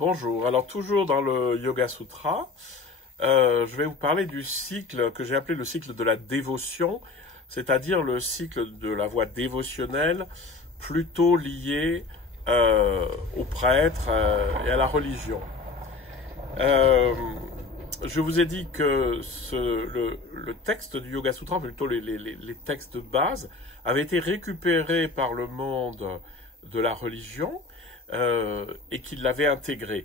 Bonjour, alors toujours dans le Yoga Sutra, je vais vous parler du cycle que j'ai appelé le cycle de la dévotion, c'est-à-dire le cycle de la voie dévotionnelle plutôt lié aux prêtres et à la religion. Euh, je vous ai dit que le texte du Yoga Sutra, plutôt les textes de base, avaient été récupérés par le monde de la religion et qu'il l'avait intégré.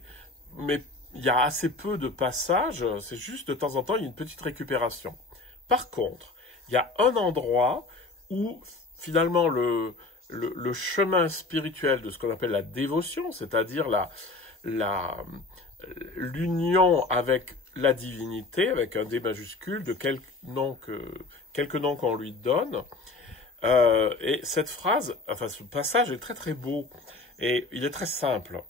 Mais il y a assez peu de passages, c'est juste de temps en temps, il y a une petite récupération. Par contre, il y a un endroit où finalement le chemin spirituel de ce qu'on appelle la dévotion, c'est-à-dire l'union avec la divinité, avec un D majuscule, de quelques noms qu'on lui donne. Et cette phrase, enfin ce passage est très très beau et il est très simple.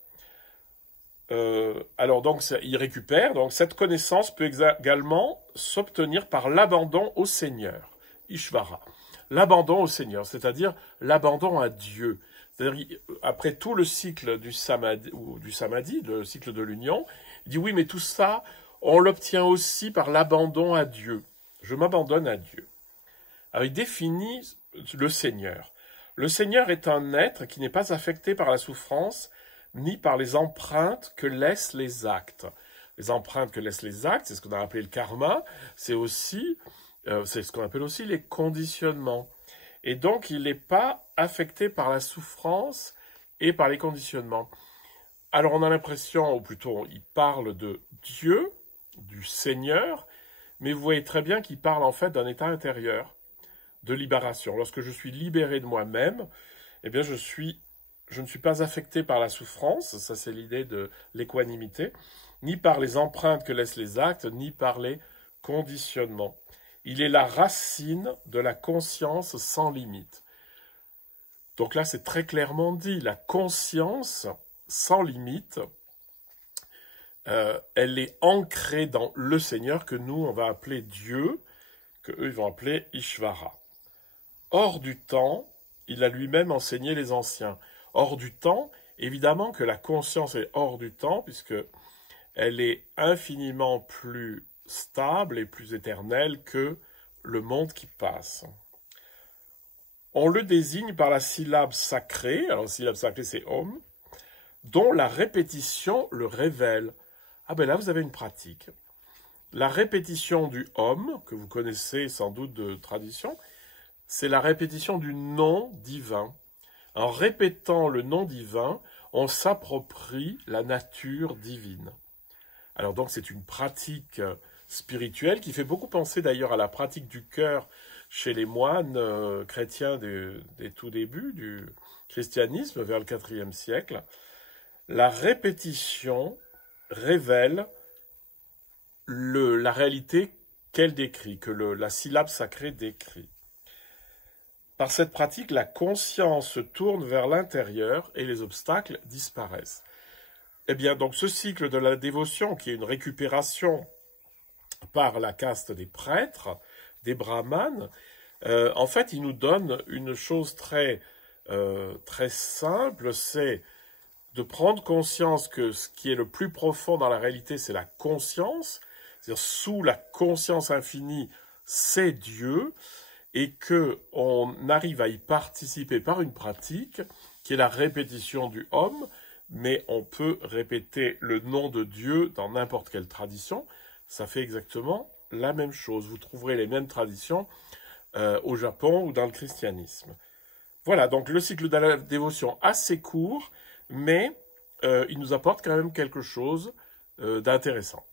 Alors donc il récupère, donc cette connaissance peut également s'obtenir par l'abandon au Seigneur, Ishvara. L'abandon au Seigneur, c'est-à-dire l'abandon à Dieu. C'est-à-dire, après tout le cycle du samadhi, le cycle de l'union, il dit oui, mais tout ça, on l'obtient aussi par l'abandon à Dieu. Je m'abandonne à Dieu. Alors il définit le Seigneur. Le Seigneur est un être qui n'est pas affecté par la souffrance ni par les empreintes que laissent les actes. Les empreintes que laissent les actes, c'est ce qu'on a appelé le karma, c'est ce qu'on appelle aussi les conditionnements. Et donc, il n'est pas affecté par la souffrance et par les conditionnements. Alors, on a l'impression, ou plutôt, il parle de Dieu, du Seigneur, mais vous voyez très bien qu'il parle en fait d'un état intérieur, de libération. Lorsque je suis libéré de moi-même, eh bien, je ne suis pas affecté par la souffrance, ça c'est l'idée de l'équanimité, ni par les empreintes que laissent les actes, ni par les conditionnements. Il est la racine de la conscience sans limite. Donc là, c'est très clairement dit, la conscience sans limite, elle est ancrée dans le Seigneur que nous, on va appeler Dieu, que eux, ils vont appeler Ishvara. Hors du temps, il a lui-même enseigné les anciens. Hors du temps, évidemment que la conscience est hors du temps, puisque elle est infiniment plus stable et plus éternelle que le monde qui passe. On le désigne par la syllabe sacrée, alors la syllabe sacrée c'est Om, dont la répétition le révèle. Ah ben là vous avez une pratique. La répétition du Om, que vous connaissez sans doute de tradition, c'est la répétition du nom divin. En répétant le nom divin, on s'approprie la nature divine. Alors donc c'est une pratique spirituelle qui fait beaucoup penser d'ailleurs à la pratique du cœur chez les moines chrétiens des tout débuts du christianisme vers le IVe siècle. La répétition révèle la réalité qu'elle décrit, que la syllabe sacrée décrit. Par cette pratique, la conscience se tourne vers l'intérieur et les obstacles disparaissent. Eh bien, donc ce cycle de la dévotion, qui est une récupération par la caste des prêtres, des brahmanes, en fait, il nous donne une chose très simple, c'est de prendre conscience que ce qui est le plus profond dans la réalité, c'est la conscience, c'est-à-dire sous la conscience infinie, c'est Dieu, et qu'on arrive à y participer par une pratique qui est la répétition du Om, mais on peut répéter le nom de Dieu dans n'importe quelle tradition, ça fait exactement la même chose. Vous trouverez les mêmes traditions au Japon ou dans le christianisme. Voilà, donc le cycle de la dévotion assez court, mais il nous apporte quand même quelque chose d'intéressant.